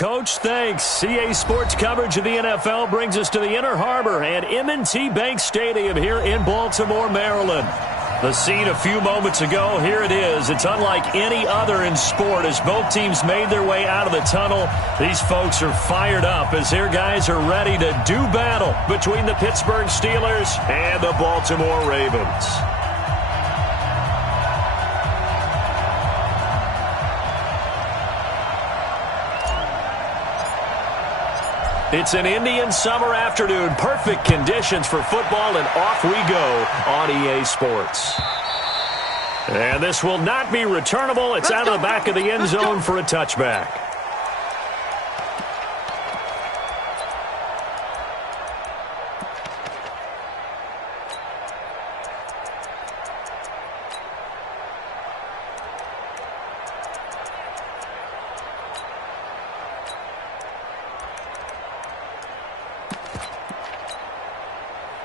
Coach. Thanks. CA Sports coverage of the NFL brings us to the Inner Harbor and M&T Bank Stadium here in Baltimore, Maryland. The scene a few moments ago, here it is. It's unlike any other in sport as both teams made their way out of the tunnel. These folks are fired up as their guys are ready to do battle between the Pittsburgh Steelers and the Baltimore Ravens. It's an Indian summer afternoon. Perfect conditions for football, and off we go on EA Sports. And this will not be returnable. It's out of the back of the end zone for a touchback.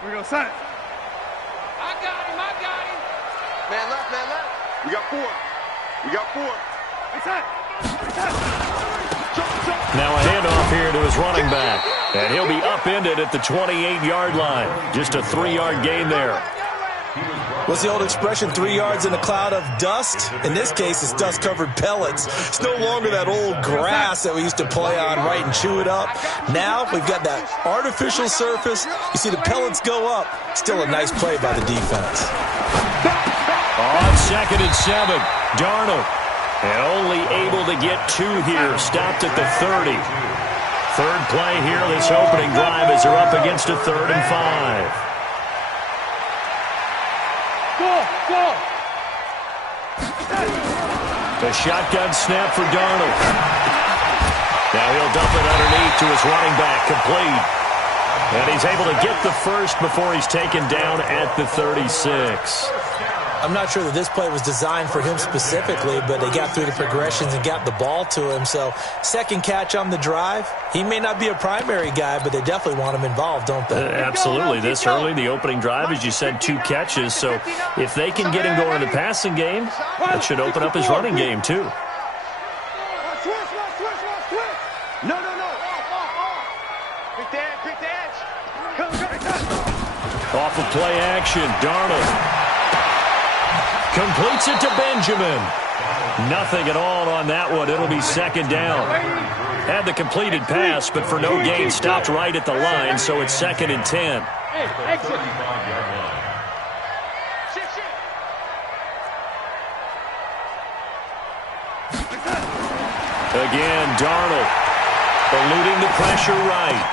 We're going to set it. I got him. Man left. We got four. Now a handoff here to his running back. And he'll be upended at the 28-yard line. Just a 3-yard gain there. What's the old expression, 3 yards in a cloud of dust? In this case, it's dust-covered pellets. It's no longer that old grass that we used to play on, right, and chew it up. Now we've got that artificial surface. You see the pellets go up. Still a nice play by the defense. On 2nd and 7, Darnold. And only able to get 2 here. Stopped at the 30. Third play here, this opening drive as they're up against a 3rd and 5. The shotgun snap for Darnold. Now he'll dump it underneath to his running back, complete. And he's able to get the first before he's taken down at the 36. I'm not sure that this play was designed for him specifically, but they got through the progressions and got the ball to him. So second catch on the drive. He may not be a primary guy, but they definitely want him involved, don't they? Absolutely. This early, the opening drive, as you said, 2 catches. So if they can get him going in the passing game, that should open up his running game too. No. Pick the edge. Off of play action, Darnold completes it to Benjamin. Nothing at all on that one. It'll be 2nd down. Had the completed pass, but for no gain, stopped right at the line, so it's 2nd and 10. Again, Darnold eluding the pressure right.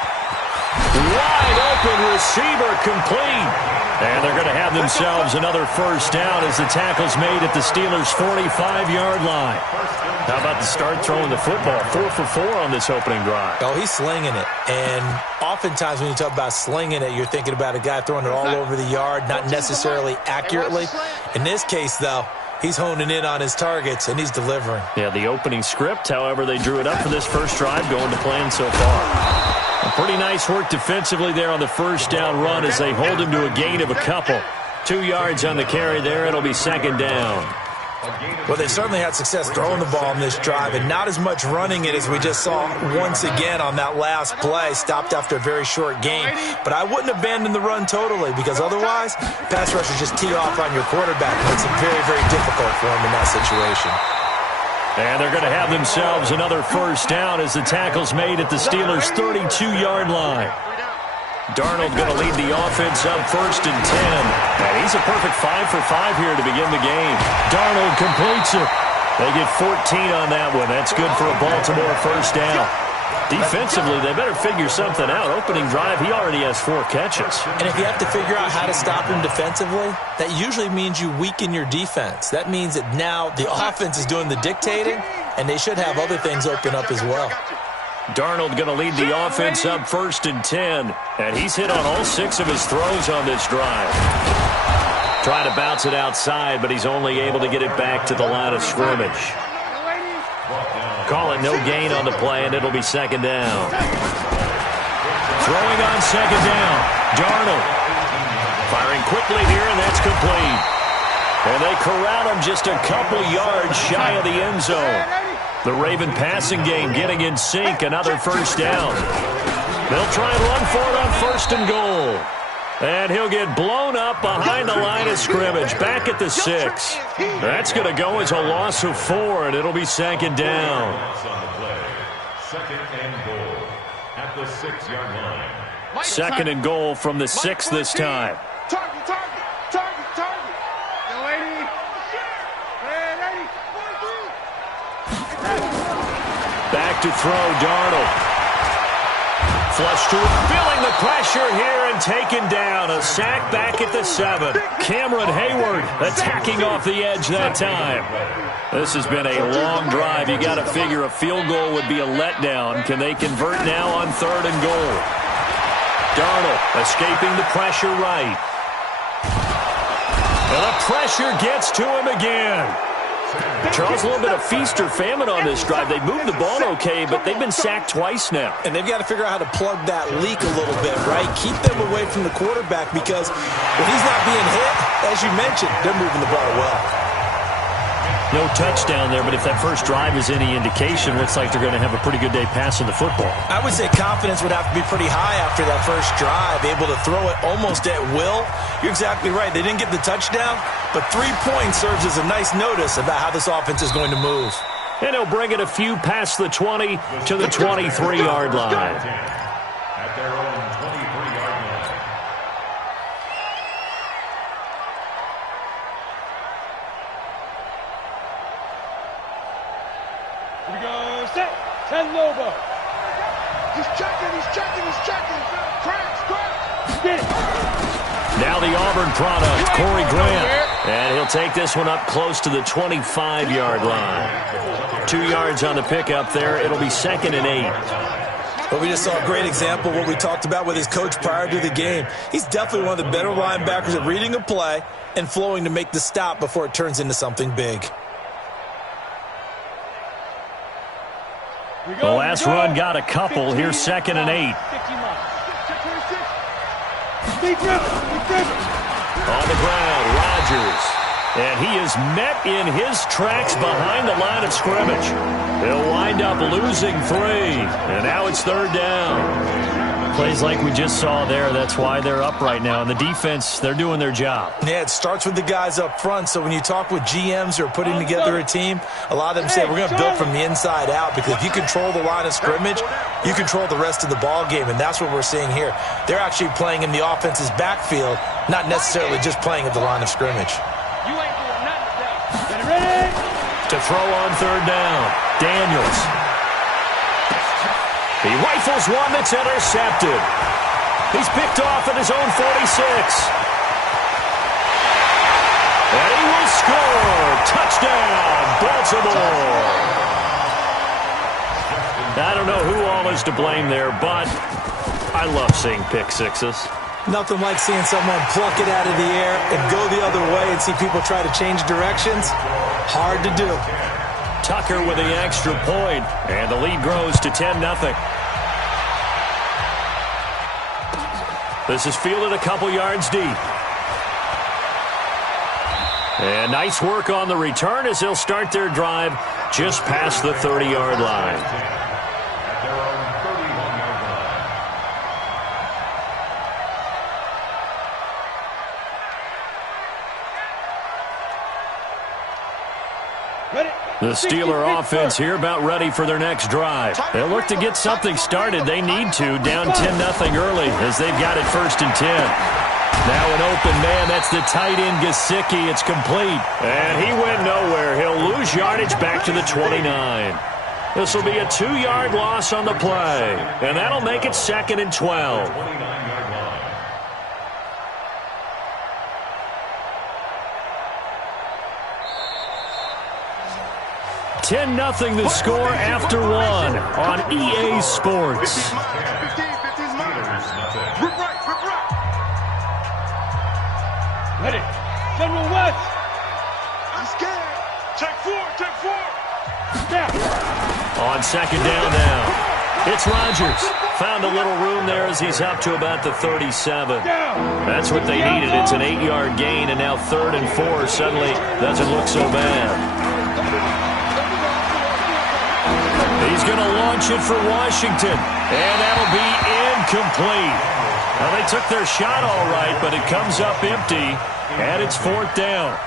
Wide open receiver, complete. And they're going to have themselves another first down as the tackle's made at the Steelers' 45-yard line. How about the start throwing the football? 4 for 4 on this opening drive. Oh, he's slinging it. And oftentimes when you talk about slinging it, you're thinking about a guy throwing it all over the yard, not necessarily accurately. In this case, though, he's honing in on his targets, and he's delivering. Yeah, the opening script, however, they drew it up for this first drive, going to plan so far. Pretty nice work defensively there on the first down run as they hold him to a gain of a couple. 2 yards on the carry there. It'll be 2nd down. Well, they certainly had success throwing the ball on this drive and not as much running it as we just saw once again on that last play. Stopped after a very short gain. But I wouldn't abandon the run totally because otherwise, pass rushers just tee off on your quarterback. It makes it very, very difficult for him in that situation. And they're going to have themselves another first down as the tackle's made at the Steelers' 32-yard line. Darnold going to lead the offense up 1st and 10. And he's a perfect 5 for 5 here to begin the game. Darnold completes it. They get 14 on that one. That's good for a Baltimore first down. Defensively, they better figure something out. Opening drive, he already has 4 catches. And if you have to figure out how to stop him defensively, that usually means you weaken your defense. That means that now the offense is doing the dictating, and they should have other things open up as well. Darnold going to lead the offense up 1st and 10. And he's hit on all 6 of his throws on this drive. Trying to bounce it outside, but he's only able to get it back to the line of scrimmage. Call it no gain on the play, and it'll be 2nd down. Throwing on 2nd down. Darnold firing quickly here, and that's complete. And they corral him just a couple yards shy of the end zone. The Raven passing game getting in sync. Another first down. They'll try and run for it on 1st and goal. And he'll get blown up behind the line of scrimmage. Back at the 6. That's going to go as a loss of 4, and it'll be 2nd down. Second and goal at the 6-yard line. 2nd and goal from the 6 this time. Target, target, target, target. Yo, lady. Hey, lady. Back to throw, Darnold. Flush to it, feeling the pressure here and taken down. A sack back at the 7. Cameron Hayward attacking off the edge that time. This has been a long drive. You got to figure a field goal would be a letdown. Can they convert now on 3rd and goal? Darnold escaping the pressure right. And the pressure gets to him again. Charles, a little bit of feast or famine on this drive. They moved the ball okay, but they've been sacked twice now. And they've got to figure out how to plug that leak a little bit, right? Keep them away from the quarterback because when he's not being hit, as you mentioned, they're moving the ball well. No touchdown there, but if that first drive is any indication, looks like they're going to have a pretty good day passing the football. I would say confidence would have to be pretty high after that first drive, able to throw it almost at will. You're exactly right. They didn't get the touchdown, but 3 points serves as a nice notice about how this offense is going to move. And he'll bring it a few past the 20 to the 23-yard line. At their own 23-yard line. Here we go. Set. Send over. He's checking, he's checking, he's checking. Cracks, cracks. Get it. Now the Auburn product, Corey Grant. And he'll take this one up close to the 25-yard line. 2 yards on the pickup there. It'll be 2nd and 8. But we just saw a great example of what we talked about with his coach prior to the game. He's definitely one of the better linebackers at reading a play and flowing to make the stop before it turns into something big. The last run got a couple. Here's 2nd and 8. On the ground, Rodgers. And he is met in his tracks behind the line of scrimmage. He'll wind up losing 3. And now it's 3rd down. Plays like we just saw there. That's why they're up right now. And the defense, they're doing their job. Yeah, it starts with the guys up front. So when you talk with GMs who are putting together a team, a lot of them say we're going to build from the inside out because if you control the line of scrimmage, you control the rest of the ball game. And that's what we're seeing here. They're actually playing in the offense's backfield, not necessarily just playing at the line of scrimmage. You ain't doing nothing today. Get ready. To throw on 3rd down, Daniels. He rifles one that's intercepted. He's picked off at his own 46. And he will score. Touchdown, Baltimore. I don't know who all is to blame there, but I love seeing pick sixes. Nothing like seeing someone pluck it out of the air and go the other way and see people try to change directions. Hard to do. Tucker with the extra point, and the lead grows to 10-0. This is fielded a couple yards deep. And nice work on the return as they'll start their drive just past the 30-yard line. The Steeler offense here about ready for their next drive. They'll look to get something started. They need to, down 10-0 early as they've got it 1st and 10. Now an open man, that's the tight end Gesicki. It's complete. And he went nowhere. He'll lose yardage back to the 29. This will be a 2-yard loss on the play. And that'll make it 2nd and 12. 10-0 the score after 1 on EA Sports. Ready. General West. I'm scared. Take 4, take 4. Snap. On 2nd down now. It's Rodgers. Found a little room there as he's up to about the 37. That's what they needed. It's an 8-yard gain, and now 3rd and 4 suddenly doesn't look so bad. He's going to launch it for Washington, and that'll be incomplete. Well, they took their shot all right, but it comes up empty, and it's 4th down.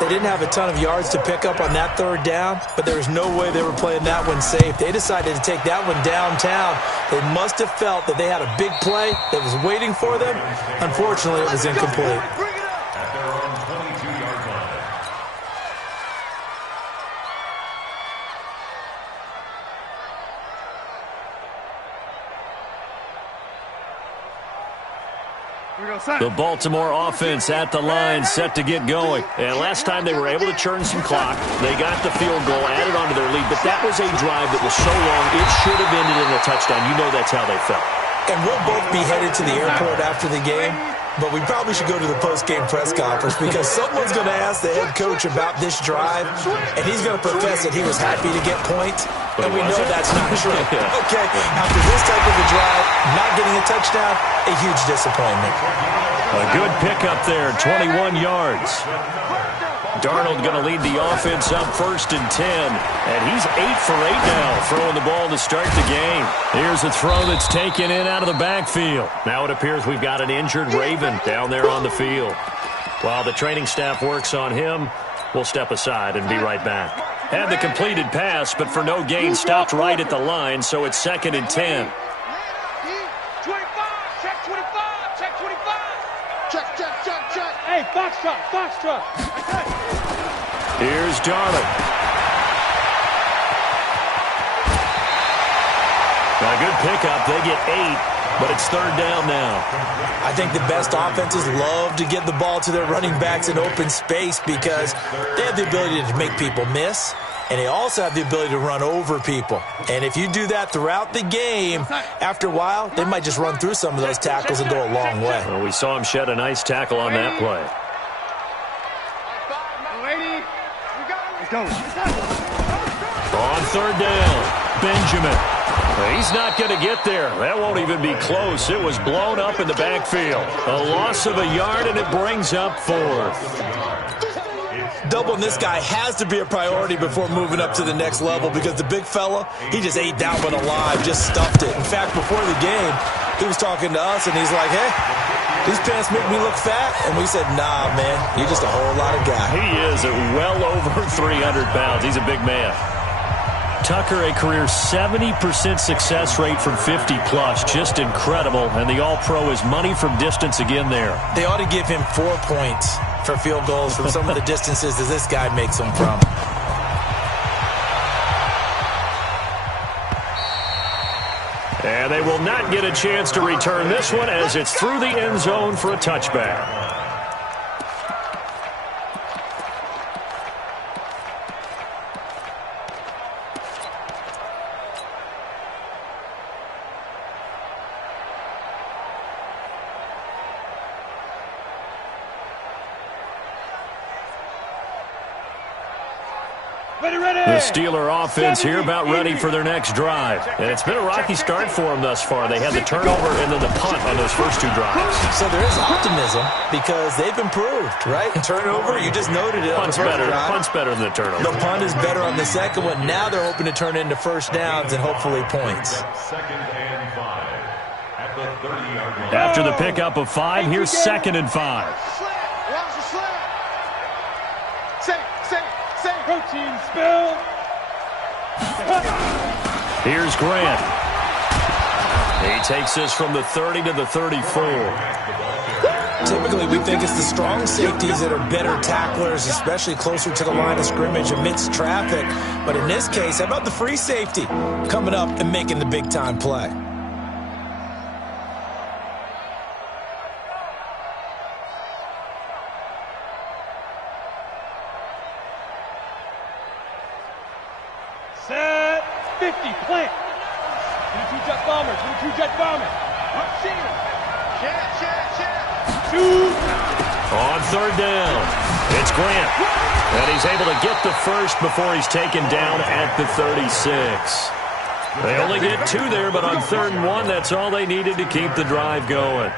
They didn't have a ton of yards to pick up on that 3rd down, but there was no way they were playing that one safe. They decided to take that one downtown. They must have felt that they had a big play that was waiting for them. Unfortunately, it was incomplete. At their own 22-yard line. The Baltimore offense at the line, set to get going. And last time they were able to churn some clock. They got the field goal, added onto their lead, but that was a drive that was so long, it should have ended in a touchdown. You know that's how they felt. And we'll both be headed to the airport after the game, but we probably should go to the post-game press conference because someone's going to ask the head coach about this drive, and he's going to profess that he was happy to get points, and we know that's not true. Okay, after this type of a drive, not getting a touchdown, a huge disappointment. A good pickup there, 21 yards. Darnold going to lead the offense up 1st and 10, and he's 8 for 8 now, throwing the ball to start the game. Here's a throw that's taken in out of the backfield. Now it appears we've got an injured Raven down there on the field. While the training staff works on him, we'll step aside and be right back. Had the completed pass, but for no gain, stopped right at the line, so it's 2nd and 10. 25, check 25, check 25. Check. Hey, foxtrot. Here's Darnold. A good pickup. They get 8, but it's 3rd down now. I think the best offenses love to get the ball to their running backs in open space because they have the ability to make people miss, and they also have the ability to run over people. And if you do that throughout the game, after a while, they might just run through some of those tackles and go a long way. Well, we saw him shed a nice tackle on that play. Go. On 3rd down, Benjamin. He's not going to get there. That won't even be close. It was blown up in the backfield. A loss of a yard, and it brings up 4th. Doubling this guy has to be a priority before moving up to the next level because the big fella, he just ate that one alive, just stuffed it. In fact, before the game, he was talking to us, and he's like, hey, these pants make me look fat. And we said, nah, man, you're just a whole lot of guy. He is at well over 300 pounds. He's a big man. Tucker, a career 70% success rate from 50-plus. Just incredible. And the All-Pro is money from distance again there. They ought to give him 4 points for field goals from some of the distances that this guy makes them from. And they will not get a chance to return this one as it's through the end zone for a touchback. The Steeler offense here about ready for their next drive. And it's been a rocky start for them thus far. They had the turnover and then the punt on those first 2 drives. So there is optimism because they've improved, right? Turnover, you just noted it. Punt's better than the turnover. The punt is better on the second one. Now they're hoping to turn into first downs and hopefully points. 2nd and 5 at the 30-yard line. After the pickup of 5, here's 2nd and 5. Watch the slip. Say. Protein spill. Here's Grant. He takes this from the 30 to the 34. Typically, we think it's the strong safeties that are better tacklers, especially closer to the line of scrimmage amidst traffic. But in this case, how about the free safety coming up and making the big-time play? Set 50, plant. 22 jet bomber, 22 jet bomber. Shoot. On 3rd down, it's Grant. And he's able to get the first before he's taken down at the 36. They only get 2 there, but on 3rd and 1, that's all they needed to keep the drive going.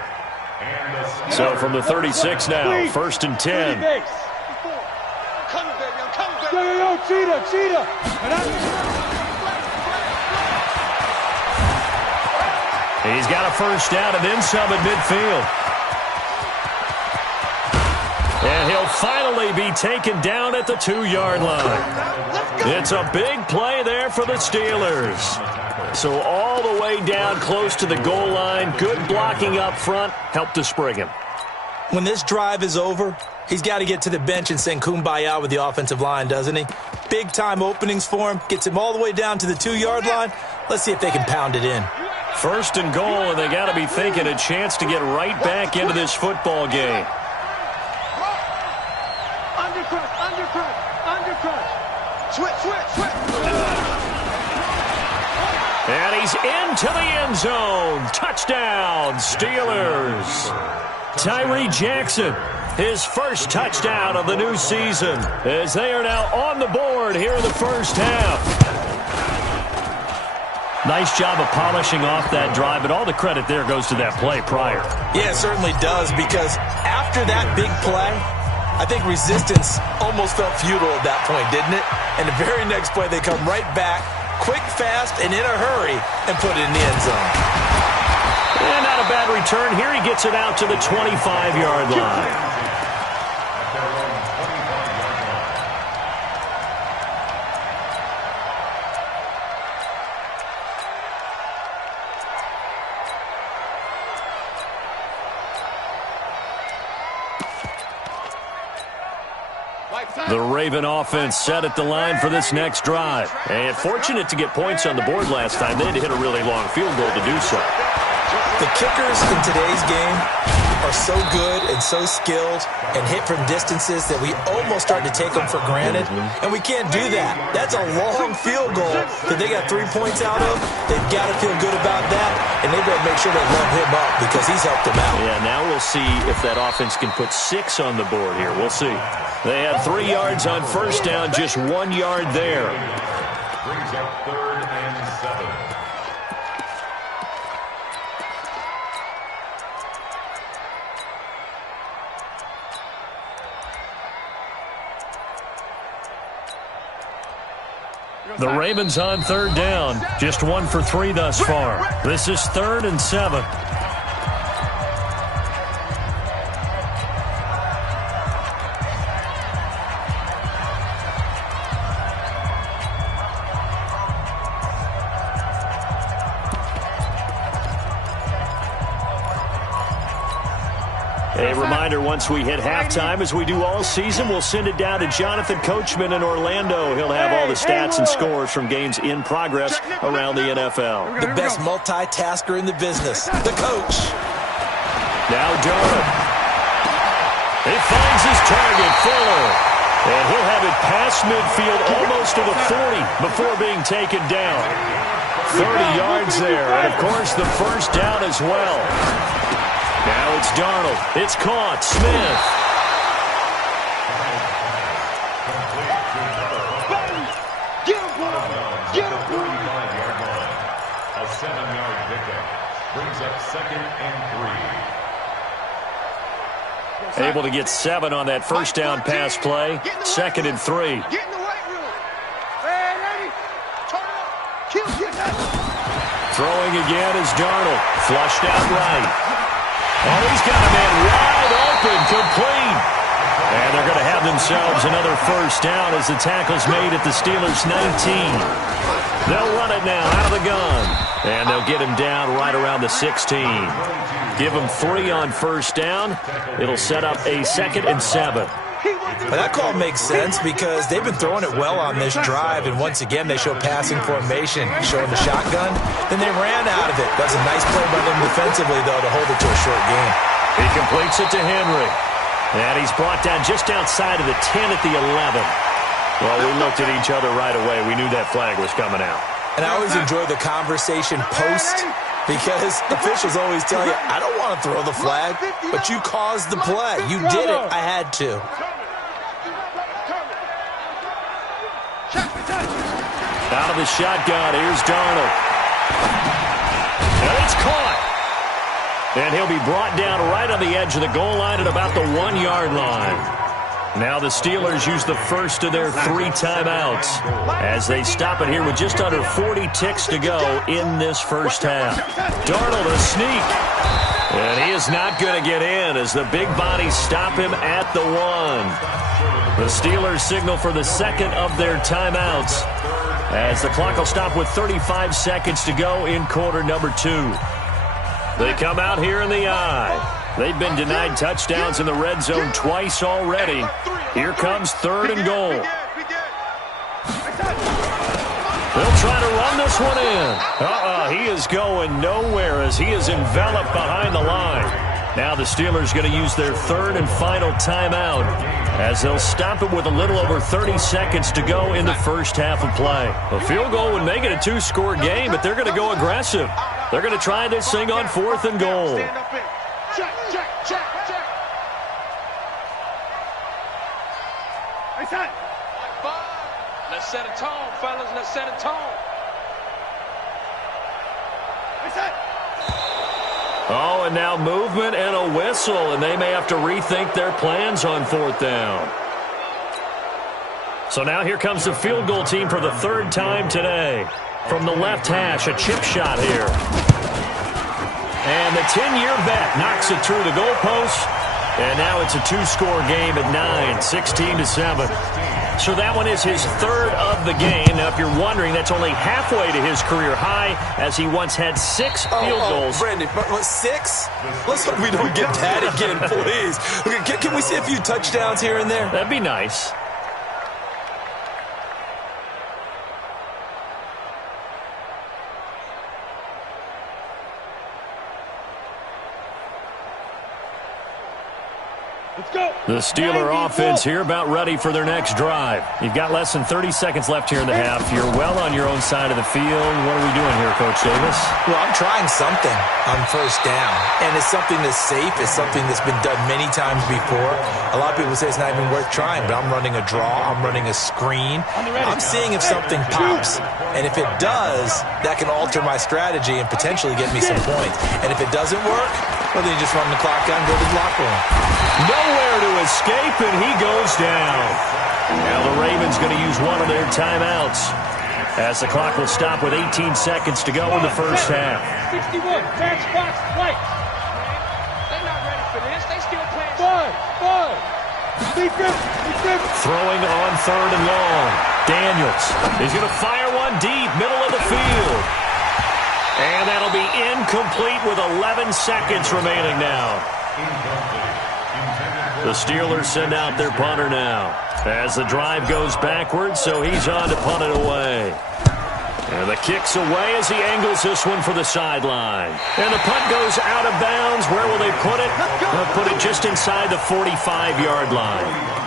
So from the 36 now, 1st and 10. Yo, cheetah. He's got a first down and then some at midfield. And he'll finally be taken down at the 2-yard line. It's a big play there for the Steelers. So all the way down close to the goal line. Good blocking up front. Helped to spring him. When this drive is over, he's got to get to the bench and sing kumbaya with the offensive line, doesn't he? Big-time openings for him. Gets him all the way down to the 2-yard line. Let's see if they can pound it in. First and goal, and they got to be thinking a chance to get right back into this football game. Undercut. Switch. And he's into the end zone. Touchdown, Steelers. Tyree Jackson, his first touchdown of the new season, as they are now on the board here in the first half. Nice job of polishing off that drive, but all the credit there goes to that play prior. Yeah, it certainly does, because after that big play, I think resistance almost felt futile at that point, didn't it? And the very next play, they come right back, quick, fast, and in a hurry, and put it in the end zone. And not a bad return. Here he gets it out to the 25-yard line. The Raven offense set at the line for this next drive. And fortunate to get points on the board last time. They had to hit a really long field goal to do so. The kickers in today's game are so good and so skilled and hit from distances that we almost start to take them for granted. And we can't do that. That's a long field goal that they got 3 points out of. They've got to feel good about that. And they've got to make sure they love him up because he's helped them out. Yeah, now we'll see if that offense can put 6 on the board here. We'll see. They had 3 yards on first down, just 1 yard there. Brings up 3rd and 7. The Ravens on 3rd down, just 1 for 3 thus far. This is 3rd and 7. A reminder, once we hit halftime, as we do all season, we'll send it down to Jonathan Coachman in Orlando. He'll have all the stats and scores from games in progress around the NFL. The best multitasker in the business, the coach. Now Darnold. He finds his target, Fuller. And he'll have it past midfield almost to the 40 before being taken down. 30 yards there, and of course the first down as well. Now it's Darnold. It's caught. Smith. Get him, boy. Get him, boy. A 7-yard pickup brings up 2nd and 3. Able to get 7 on that first down pass play. 2nd and 3. Get in the weight room. Ready? Turn up. Kill, get that. Throwing again is Darnold. Flushed out right. Oh, he's got a man wide open, complete. And they're going to have themselves another first down as the tackle's made at the Steelers' 19. They'll run it now out of the gun. And they'll get him down right around the 16. Give him 3 on first down. It'll set up a 2nd and 7. Well, that call makes sense because they've been throwing it well on this drive, and once again they show passing formation, showing the shotgun. Then they ran out of it. That's a nice play by them defensively, though, to hold it to a short game. He completes it to Henry. And he's brought down just outside of the 10 at the 11. Well, we looked at each other right away. We knew that flag was coming out. And I always enjoy the conversation post because officials always tell you, I don't want to throw the flag, but you caused the play. You did it. I had to. Out of the shotgun, here's Darnold. And it's caught. And he'll be brought down right on the edge of the goal line at about the 1 yard line. Now the Steelers use the first of their 3 timeouts as they stop it here with just under 40 ticks to go in this first half. Darnold a sneak. And he is not going to get in as the big bodies stop him at the 1. The Steelers signal for the second of their timeouts as the clock will stop with 35 seconds to go in quarter number 2. They come out here in the eye. They've been denied touchdowns in the red zone twice already. Here comes 3rd and goal. They'll try to run this one in. He is going nowhere as he is enveloped behind the line. Now the Steelers going to use their 3rd and final timeout as they'll stop it with a little over 30 seconds to go in the first half of play. A field goal would make it a 2-score game, but they're going to go aggressive. They're going to try this thing on 4th and goal. Check. Let's set a tone, fellas. Let's set a tone. Oh, and now movement and a whistle, and they may have to rethink their plans on 4th down. So now here comes the field goal team for the 3rd time today. From the left hash, a chip shot here. And the 10-year vet knocks it through the goalpost. And now it's a 2-score game at 9, 16-7. So that one is his 3rd of the game. Now, if you're wondering, that's only halfway to his career high, as he once had 6 field goals. Brandon, 6? Let's hope we don't get that again, please. Okay, can we see a few touchdowns here and there? That'd be nice. The Steeler offense here about ready for their next drive. You've got less than 30 seconds left here in the half. You're well on your own side of the field. What are we doing here, Coach Davis? Well, I'm trying something on 1st down, and it's something that's safe. It's something that's been done many times before. A lot of people say it's not even worth trying, but I'm running a draw. I'm running a screen. I'm seeing if something pops, and if it does, that can alter my strategy and potentially get me some points. And if it doesn't work, well, then you just run the clock down and go to the locker room. Nowhere to escape, and he goes down. Now the Ravens going to use one of their timeouts as the clock will stop with 18 seconds to go in the first half. 61, match box, right. They're not ready for this. They still playing. 5. Defense. Throwing on 3rd and long. Daniels is going to fire one deep, middle of the field. And that'll be incomplete with 11 seconds remaining now. The Steelers send out their punter now as the drive goes backwards, so he's on to punt it away. And the kick's away as he angles this one for the sideline. And the punt goes out of bounds. Where will they put it? They'll put it just inside the 45-yard line.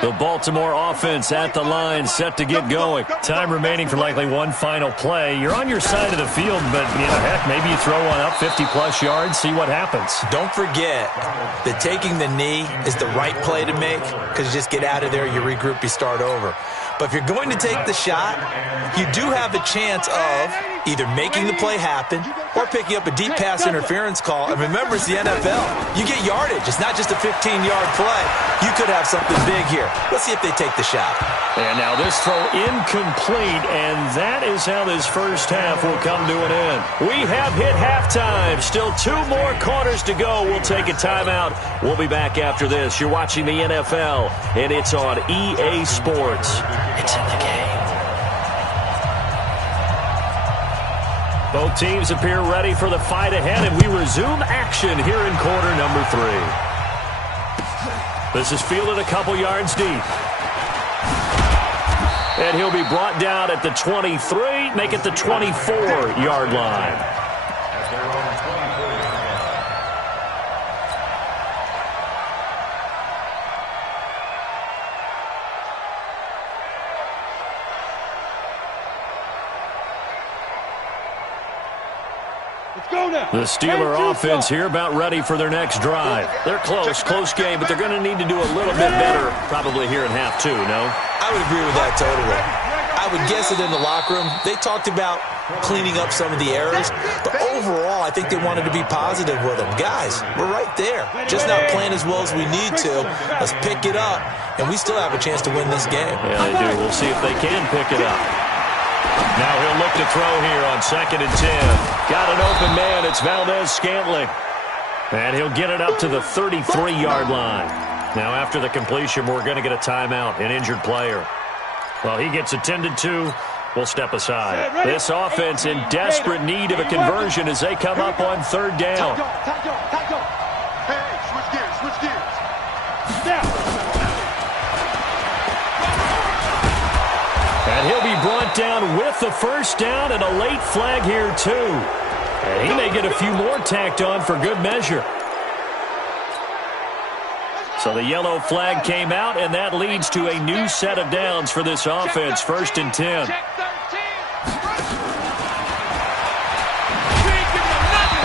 The Baltimore offense at the line, set to get going. Time remaining for likely one final play. You're on your side of the field, but, heck, maybe you throw one up 50-plus yards, see what happens. Don't forget that taking the knee is the right play to make because you just get out of there, you regroup, you start over. But if you're going to take the shot, you do have a chance of either making the play happen or picking up a deep pass interference call. And remember, it's the NFL. You get yardage. It's not just a 15-yard play. You could have something big here. Let's see if they take the shot. And now this throw incomplete, and that is how this first half will come to an end. We have hit halftime. Still 2 more quarters to go. We'll take a timeout. We'll be back after this. You're watching the NFL, and it's on EA Sports. It's in the game. Both teams appear ready for the fight ahead, and we resume action here in quarter number 3. This is fielded a couple yards deep. And he'll be brought down at the 23, make it the 24-yard line. The Steeler offense here about ready for their next drive. They're close game, but they're going to need to do a little bit better probably here in half 2, no? I would agree with that totally. I would guess that in the locker room, they talked about cleaning up some of the errors. But overall, I think they wanted to be positive with them. Guys, we're right there. Just not playing as well as we need to. Let's pick it up, and we still have a chance to win this game. Yeah, they do. We'll see if they can pick it up. Now he'll look to throw here on 2nd and 10. Got an open man. It's Valdez-Scantling. And he'll get it up to the 33-yard line. Now after the completion, we're going to get a timeout, an injured player. Well, he gets attended to. We'll step aside. This offense in desperate need of a conversion as they come up on 3rd down. Hey, switch gears, switch gears. And he'll be brought down with the 1st down and a late flag here, too. And he may get a few more tacked on for good measure. So the yellow flag came out, and that leads to a new set of downs for this offense, 1st and 10.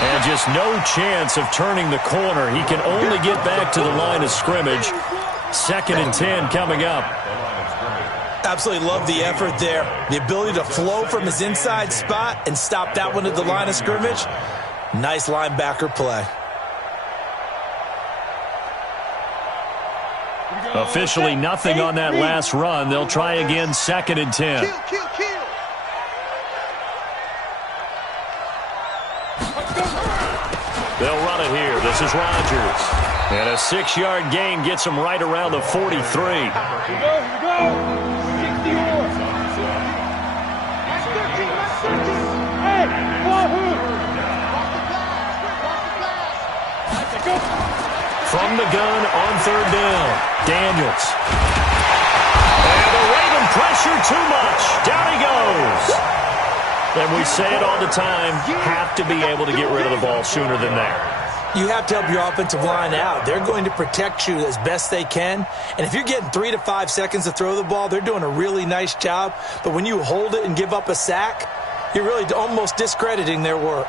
And just no chance of turning the corner. He can only get back to the line of scrimmage. 2nd and 10 coming up. Absolutely love the effort there. The ability to flow from his inside spot and stop that one at the line of scrimmage. Nice linebacker play. Officially nothing on that last run. They'll try again, 2nd and 10. They'll run it here. This is Rodgers. And a 6-yard gain gets him right around the 43. Here we go. 64. Hey, Wahoo! From the gun on 3rd down, Daniels. And the Raven pressure too much. Down he goes. And we say it all the time, have to be able to get rid of the ball sooner than that. You have to help your offensive line out. They're going to protect you as best they can. And if you're getting 3 to 5 seconds to throw the ball, they're doing a really nice job. But when you hold it and give up a sack, you're really almost discrediting their work.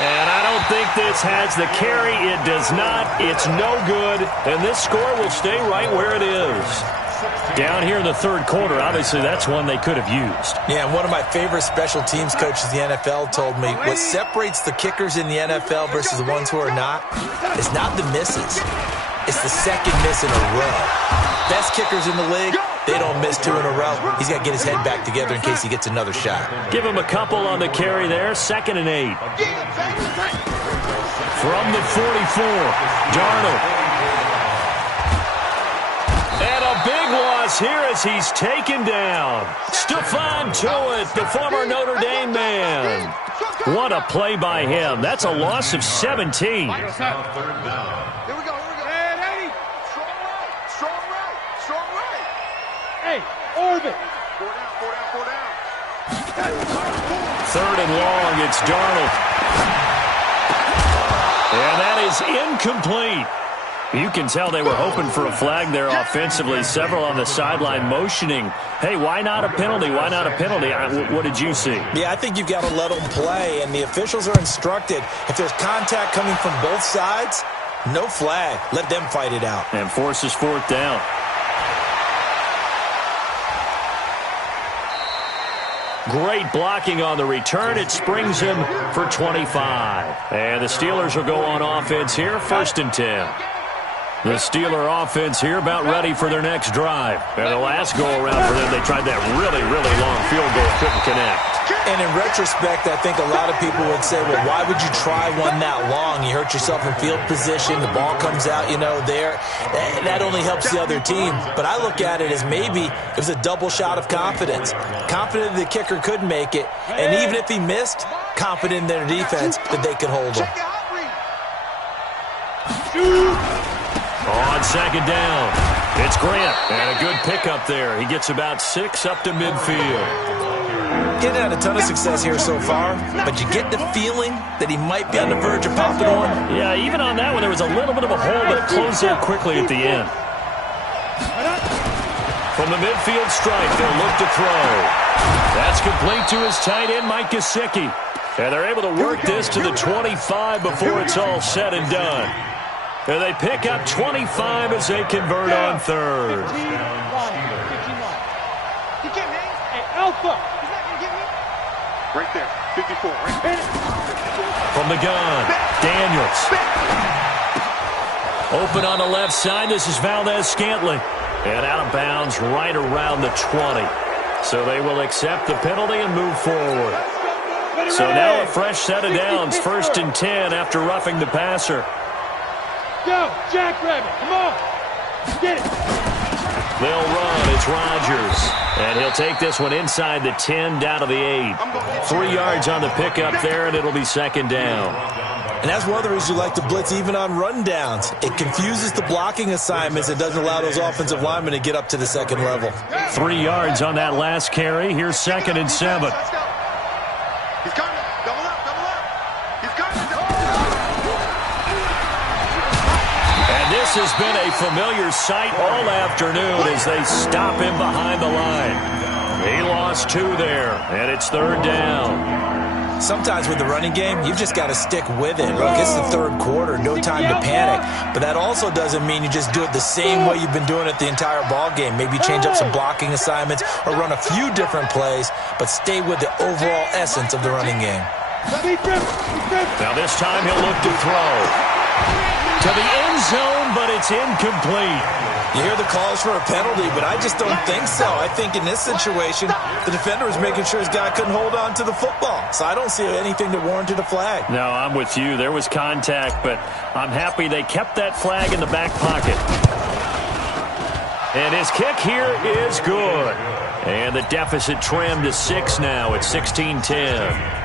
And I don't think this has the carry. It does not. It's no good. And this score will stay right where it is. Down here in the 3rd quarter, obviously that's one they could have used. Yeah, and one of my favorite special teams coaches in the NFL told me what separates the kickers in the NFL versus the ones who are not is not the misses. It's the second miss in a row. Best kickers in the league, they don't miss 2 in a row. He's got to get his head back together in case he gets another shot. Give him a couple on the carry there. 2nd and 8. From the 44, Darnold. And a big loss here as he's taken down. Stephon Tuitt, the former Notre Dame man. What a play by him. That's a loss of 17. Here we go, here we go. And Eddie, strong right. Hey, orbit. 4 down. 3rd and long, it's Darnold. And that is incomplete. You can tell they were hoping for a flag there offensively. Several on the sideline motioning, hey, why not a penalty? Why not a penalty? What did you see? Yeah, I think you've got to let them play, and the officials are instructed. If there's contact coming from both sides, no flag. Let them fight it out. And forces 4th down. Great blocking on the return. It springs him for 25. And the Steelers will go on offense here, 1st and 10. The Steeler offense here about ready for their next drive. And the last go-around for them, they tried that really, really long field goal, couldn't connect. And in retrospect, I think a lot of people would say, well, why would you try one that long? You hurt yourself in field position. The ball comes out, there. That only helps the other team. But I look at it as maybe it was a double shot of confidence. Confident the kicker could make it. And even if he missed, confident in their defense that they could hold him. On 2nd down, it's Grant. And a good pickup there. He gets about 6 up to midfield. Getting had a ton of success here so far, but you get the feeling that he might be on the verge of popping one. Yeah, even on that one, there was a little bit of a hole, but it closed out quickly at the end. From the midfield stripe, they'll look to throw. That's complete to his tight end, Mike Gesicki. And they're able to work this to the 25 before it's all said and done. And they pick up 25 as they convert on third. 15 line. 15 line. He can't hang. Hey, Alpha. He's not going to get me. Right there. 54. Right there. From the gun, Daniels. Open on the left side. This is Valdez-Scantling. And out of bounds right around the 20. So they will accept the penalty and move forward. So now a fresh set of downs. 1st and 10 after roughing the passer. Go, Jackrabbit, come on. Get it. They'll run. It's Rodgers. And he'll take this one inside the 10 down to the 8. 3 yards on the pickup there, and it'll be 2nd down. And that's one of the reasons you like to blitz even on rundowns. It confuses the blocking assignments. It doesn't allow those offensive linemen to get up to the 2nd level. 3 yards on that last carry. Here's 2nd and 7. He's coming. Double up. Double up. He's coming. And this has been a familiar sight all afternoon as they stop him behind the line. He lost 2 there, and it's 3rd down. Sometimes with the running game, you've just got to stick with it. Look, it's the 3rd quarter, no time to panic. But that also doesn't mean you just do it the same way you've been doing it the entire ball game. Maybe change up some blocking assignments or run a few different plays, but stay with the overall essence of the running game. Now this time he'll look to throw. To the end zone, but it's incomplete. You hear the calls for a penalty, but I just don't think so. I think in this situation, the defender was making sure his guy couldn't hold on to the football. So I don't see anything that warranted a flag. No, I'm with you. There was contact, but I'm happy they kept that flag in the back pocket. And his kick here is good. And the deficit trimmed to 6 now at 16-10.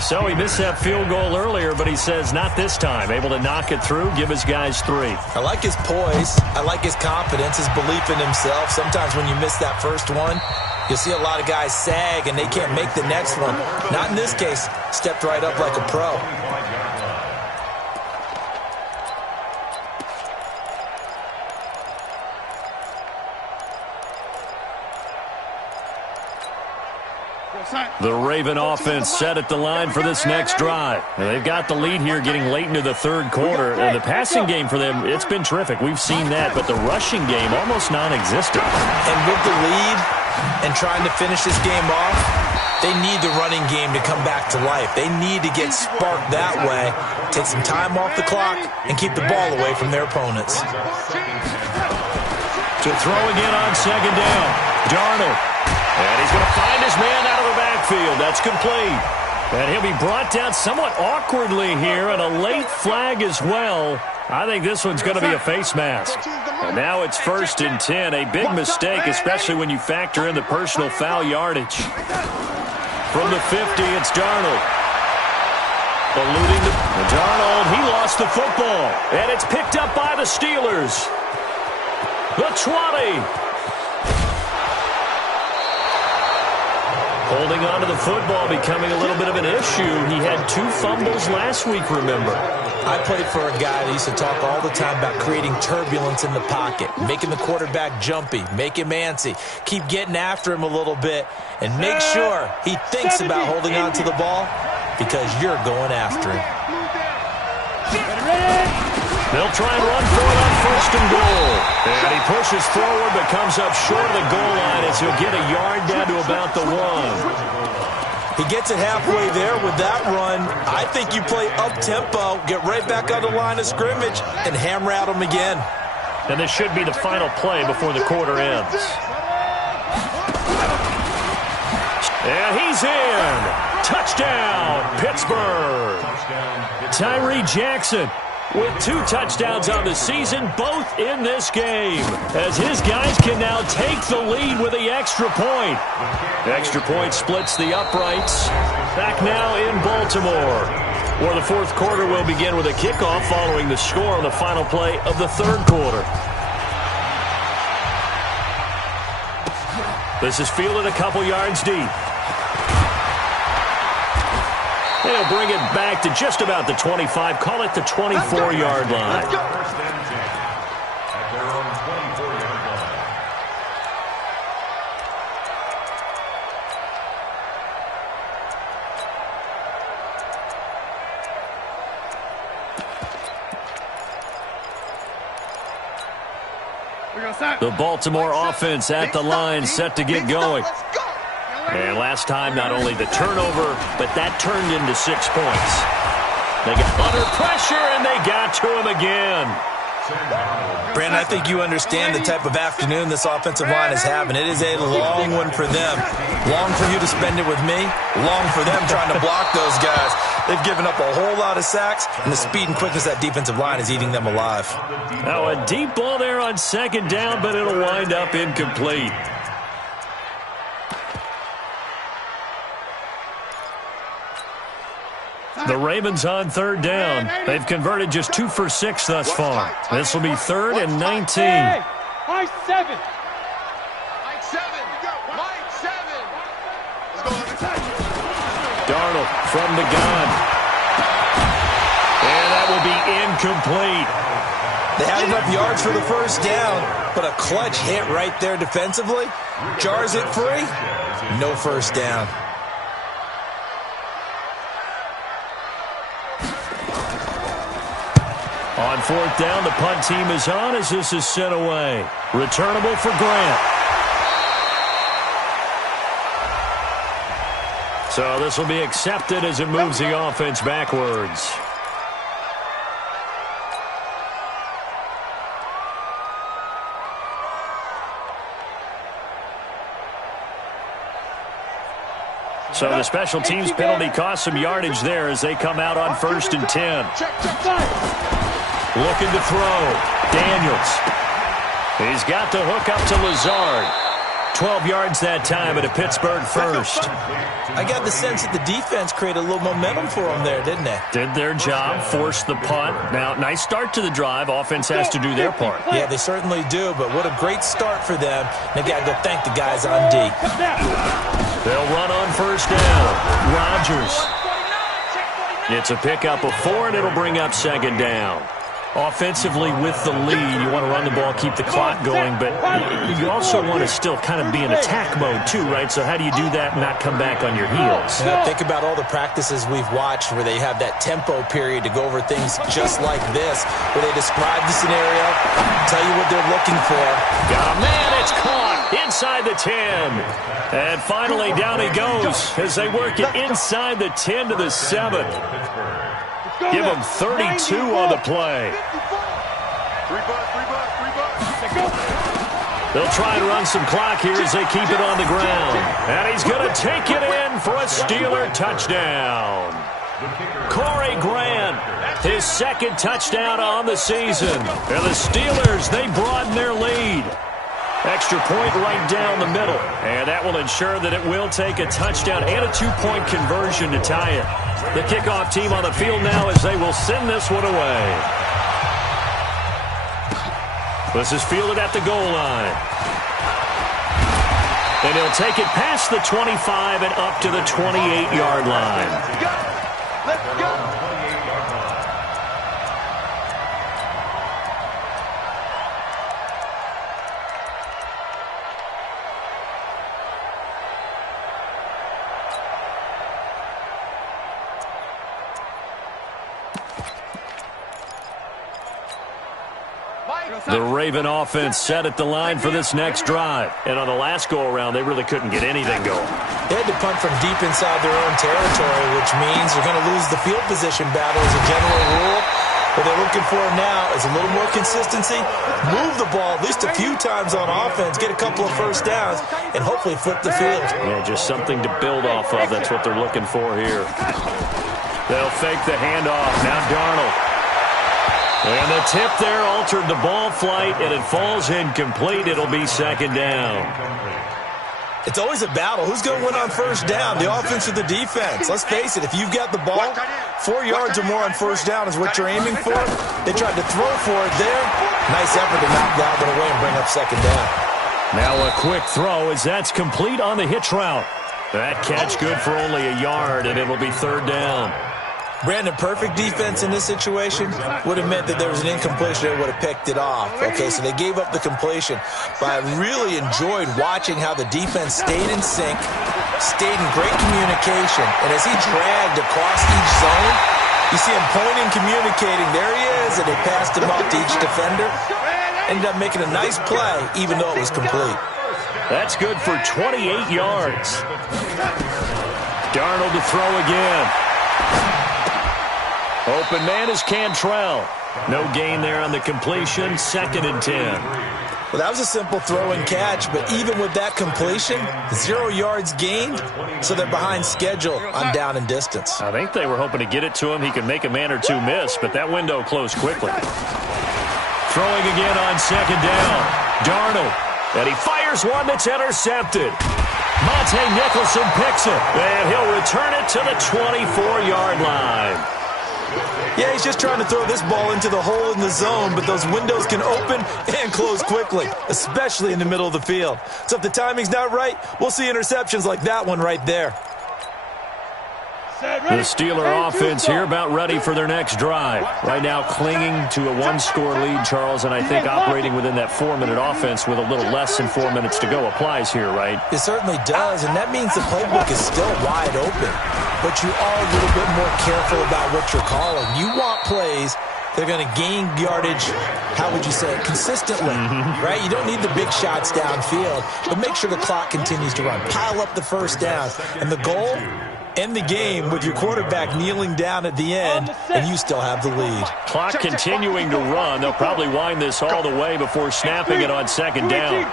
So he missed that field goal earlier, but he says not this time. Able to knock it through, give his guys 3. I like his poise. I like his confidence, his belief in himself. Sometimes when you miss that first one, you'll see a lot of guys sag and they can't make the next one. Not in this case. Stepped right up like a pro. The Raven offense set at the line for this next drive. And they've got the lead here getting late into the 3rd quarter. And the passing game for them, it's been terrific. We've seen that, but the rushing game almost non-existent. And with the lead and trying to finish this game off, they need the running game to come back to life. They need to get sparked that way, take some time off the clock, and keep the ball away from their opponents. To throw again on 2nd down. Darnold. And he's going to find his man out of the backfield. That's complete. And he'll be brought down somewhat awkwardly here, and a late flag as well. I think this one's going to be a face mask. And now it's 1st and 10. A big mistake, especially when you factor in the personal foul yardage. From the 50, it's Darnold. Eluding Darnold, he lost the football. And it's picked up by the Steelers. The 20. Holding on to the football becoming a little bit of an issue. He had 2 fumbles last week, remember. I played for a guy that used to talk all the time about creating turbulence in the pocket, making the quarterback jumpy, make him antsy, keep getting after him a little bit, and make sure he thinks about holding on to the ball because you're going after him. They'll try and run for it on 1st and goal. And he pushes forward but comes up short of the goal line as he'll get a yard down to about the 1. He gets it halfway there with that run. I think you play up-tempo, get right back on the line of scrimmage, and hammer at him again. And this should be the final play before the quarter ends. And he's in. Touchdown, Pittsburgh. Tyree Jackson with 2 touchdowns on the season, both in this game, as his guys can now take the lead with the extra point. Extra point splits the uprights. Back now in Baltimore, where the 4th quarter will begin with a kickoff following the score on the final play of the 3rd quarter. This is fielded a couple yards deep. They'll bring it back to just about the 25. Call it the 24-yard line. The Baltimore offense at the line, set to get going. And last time, not only the turnover, but that turned into 6 points. They got under pressure, and they got to him again. Brandon, I think you understand the type of afternoon this offensive line is having. It is a long one for them. Long for you to spend it with me. Long for them trying to block those guys. They've given up a whole lot of sacks, and the speed and quickness of that defensive line is eating them alive. Now a deep ball there on second down, but it'll wind up incomplete. The Ravens on third down. They've converted just 2 for 6 thus far. This will be 3rd and 19. Hey, Mike 7. Mike 7. Mike 7. Let's go. Darnold from the gun. And that will be incomplete. They had enough yards for the first down, but a clutch hit right there defensively. Jars it free. No first down. On 4th down, the punt team is on as this is sent away. Returnable for Grant. So this will be accepted as it moves the offense backwards. So the special teams penalty cost some yardage there as they come out on 1st and 10. Looking to throw. Daniels. He's got the hook up to Lazard. 12 yards that time at a Pittsburgh first. I got the sense that the defense created a little momentum for them there, didn't they? Did their job, forced the punt. Now, nice start to the drive. Offense has to do their part. Yeah, they certainly do, but what a great start for them. They got to go thank the guys on D. They'll run on 1st down. Rodgers. It's a pickup of 4, and it'll bring up 2nd down. Offensively with the lead, you want to run the ball, keep the clock going, but you also want to still kind of be in attack mode too, right? So how do you do that and not come back on your heels? Yeah, think about all the practices we've watched where they have that tempo period to go over things just like this, where they describe the scenario, tell you what they're looking for. Got a man, it's caught inside the 10. And finally down he goes as they work it inside the 10 to the 7. Give them 32 on the play. They'll try and run some clock here as they keep it on the ground. And he's going to take it in for a Steeler touchdown. Corey Grant, his 2nd touchdown on the season. And the Steelers, they broaden their lead. Extra point right down the middle. And that will ensure that it will take a touchdown and a 2-point conversion to tie it. The kickoff team on the field now as they will send this one away. This is fielded at the goal line. And he'll take it past the 25 and up to the 28-yard line. Let's go. The Raven offense set at the line for this next drive. And on the last go-around, they really couldn't get anything going. They had to punt from deep inside their own territory, which means they're going to lose the field position battle as a general rule. What they're looking for now is a little more consistency, move the ball at least a few times on offense, get a couple of first downs, and hopefully flip the field. Yeah, just something to build off of. That's what they're looking for here. They'll fake the handoff. Now Darnold. And the tip there altered the ball flight, and it falls incomplete. It'll be 2nd down. It's always a battle. Who's going to win on first down, the offense or the defense? Let's face it, if you've got the ball, 4 yards or more on first down is what you're aiming for. They tried to throw for it there. Nice effort to knock that one away and bring up 2nd down. Now a quick throw as that's complete on the hitch route. That catch good for only a yard, and it'll be 3rd down. Brandon, perfect defense in this situation would have meant that there was an incompletion that would have picked it off. Okay, so they gave up the completion. But I really enjoyed watching how the defense stayed in sync, stayed in great communication. And as he dragged across each zone, you see him pointing, communicating. There he is, and they passed him off to each defender. ended up making a nice play, even though it was complete. That's good for 28 yards. Darnold to throw again. Open man is Cantrell. No gain there on the completion. 2nd and 10. Well, that was a simple throw and catch, but even with that completion, 0 yards gained, so they're behind schedule on down and distance. I think they were hoping to get it to him. He could make a man or two miss, but that window closed quickly. Throwing again on 2nd down. Darnold. And he fires one that's intercepted. Monte Nicholson picks it, and he'll return it to the 24-yard line. Yeah, he's just trying to throw this ball into the hole in the zone, but those windows can open and close quickly, especially in the middle of the field. So if the timing's not right, we'll see interceptions like that one right there. The Steeler offense here about ready for their next drive. Right now clinging to a 1-score lead, Charles, and I think operating within that 4-minute offense with a little less than 4 minutes to go applies here, right? It certainly does, and that means the playbook is still wide open. But you are a little bit more careful about what you're calling. You want plays that are going to gain yardage, how would you say it, consistently, right? You don't need the big shots downfield, but make sure the clock continues to run. Pile up the first down, and the goal, end the game with your quarterback kneeling down at the end, and you still have the lead. Clock continuing to run. They'll probably wind this all the way before snapping it on 2nd down.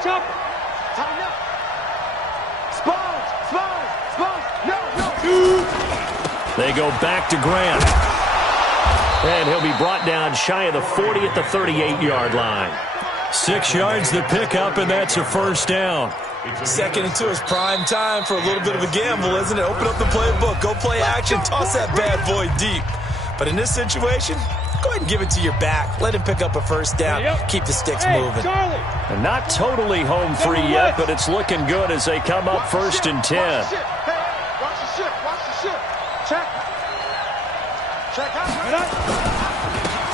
They go back to Grant. And he'll be brought down shy of the 40 at the 38-yard line. 6 yards the pickup, and that's a 1st down. 2nd and 2 is prime time for a little bit of a gamble, isn't it? Open up the playbook, go play action, toss that bad boy deep. But in this situation, go ahead and give it to your back. Let him pick up a 1st down. Keep the sticks moving. And not totally home free yet, but it's looking good as they come up 1st and 10. Watch the ship. Watch the ship. Check. Check out.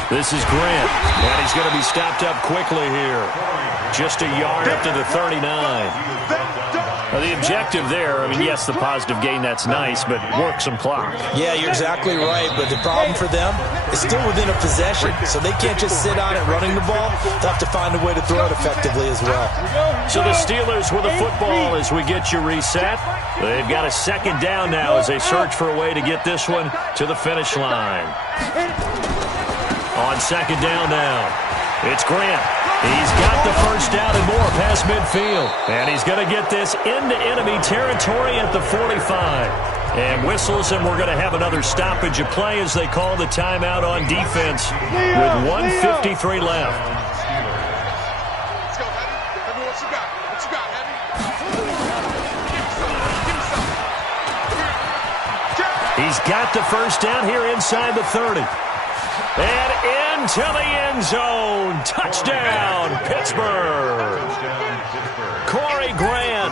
This is Grant, and he's going to be stopped up quickly here. Just a yard up to the 39. Now, the objective there, I mean, yes, the positive gain, that's nice, but work some clock. Yeah, you're exactly right, but the problem for them is still within a possession, so they can't just sit on it running the ball. They'll have to find a way to throw it effectively as well. So the Steelers with a football as we get you reset. They've got a 2nd down now as they search for a way to get this one to the finish line. On 2nd down now, it's Grant. He's got the 1st down and more past midfield. And he's going to get this into enemy territory at the 45. And whistles, and we're going to have another stoppage of play as they call the timeout on defense with 1:53 left. Let's go, Heavy. Heavy, what you got? What you got, Heavy? Give me some. He's got the 1st down here inside the 30. And into the end zone. Touchdown, Pittsburgh. Corey Grant,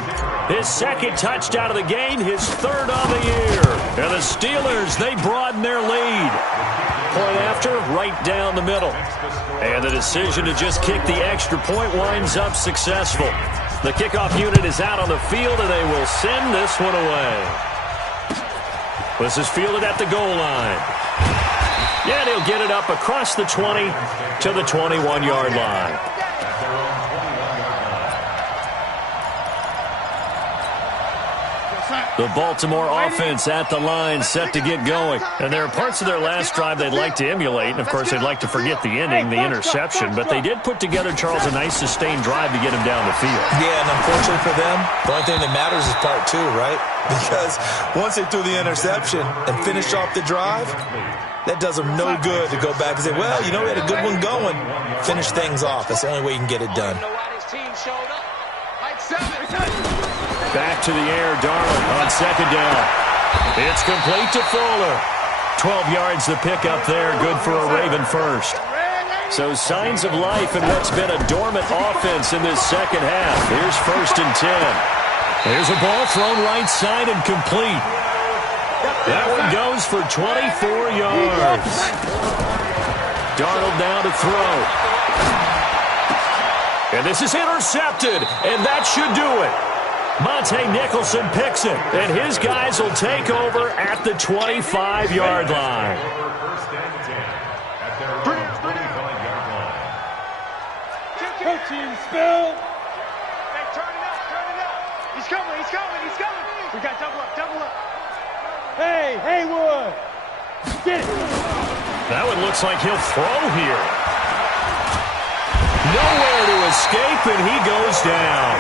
his 2nd touchdown of the game, his 3rd on the year. And the Steelers, they broaden their lead. Point after, right down the middle. And the decision to just kick the extra point winds up successful. The kickoff unit is out on the field, and they will send this one away. This is fielded at the goal line. Yeah, and he'll get it up across the 20 to the 21-yard line. The Baltimore offense at the line, set to get going. And there are parts of their last drive they'd like to emulate. And, of course, they'd like to forget the ending, the interception. But they did put together, Charles, a nice sustained drive to get him down the field. Yeah, and unfortunately for them, the only thing that matters is part 2, right? Because once they threw the interception and finished off the drive, that does them no good to go back and say, well, you know, we had a good one going. Finish things off. That's the only way you can get it done. Back to the air, Darnold on 2nd down. It's complete to Fuller. 12 yards the pickup there, good for a Raven 1st. So signs of life in what's been a dormant offense in this 2nd half. Here's 1st and 10. There's a ball thrown right side and complete. That one goes for 24 yards. Darnold now to throw. And this is intercepted, and that should do it. Monte Nicholson picks it, and his guys will take over at the 25-yard line. Bill. Hey, turn it up, turn it up. He's coming, he's coming, he's coming. We got double up, double up. Hey, Haywood. Get it. That one looks like he'll throw here. Nowhere to escape, and he goes down.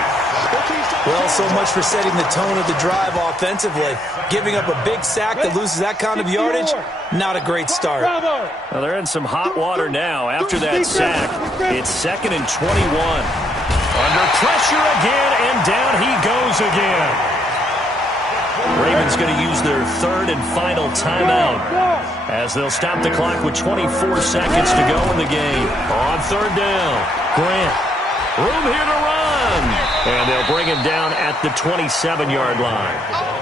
Well, so much for setting the tone of the drive offensively. Giving up a big sack that loses that kind of yardage, not a great start. Bravo. Well, they're in some hot water now after that sack. It's 2nd and 21. Under pressure again, and down he goes again. Ravens going to use their 3rd and final timeout as they'll stop the clock with 24 seconds to go in the game. On 3rd down, Grant. Room here to run. And they'll bring him down at the 27-yard line.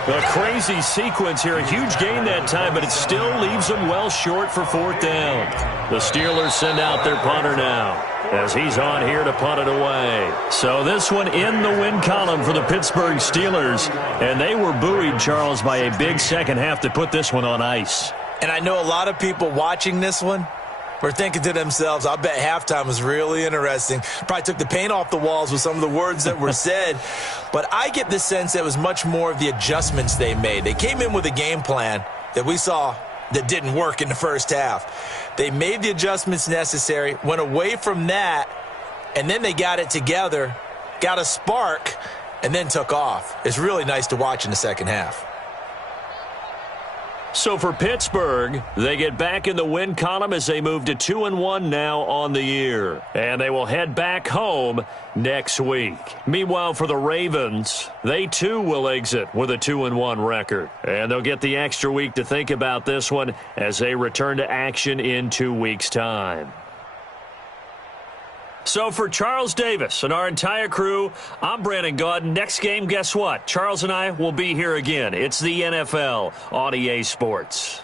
A crazy sequence here. A huge gain that time, but it still leaves them well short for 4th down. The Steelers send out their punter now as he's on here to punt it away. So this one in the win column for the Pittsburgh Steelers. And they were buoyed, Charles, by a big second half to put this one on ice. And I know a lot of people watching this one were thinking to themselves, I bet halftime was really interesting. Probably took the paint off the walls with some of the words that were said. But I get the sense that it was much more of the adjustments they made. They came in with a game plan that we saw that didn't work in the first half. They made the adjustments necessary, went away from that, and then they got it together, got a spark, and then took off. It's really nice to watch in the second half. So for Pittsburgh, they get back in the win column as they move to 2-1 now on the year. And they will head back home next week. Meanwhile, for the Ravens, they too will exit with a 2-1 record. And they'll get the extra week to think about this one as they return to action in 2 weeks' time. So for Charles Davis and our entire crew, I'm Brandon Gaudin. Next game, guess what? Charles and I will be here again. It's the NFL on EA Sports.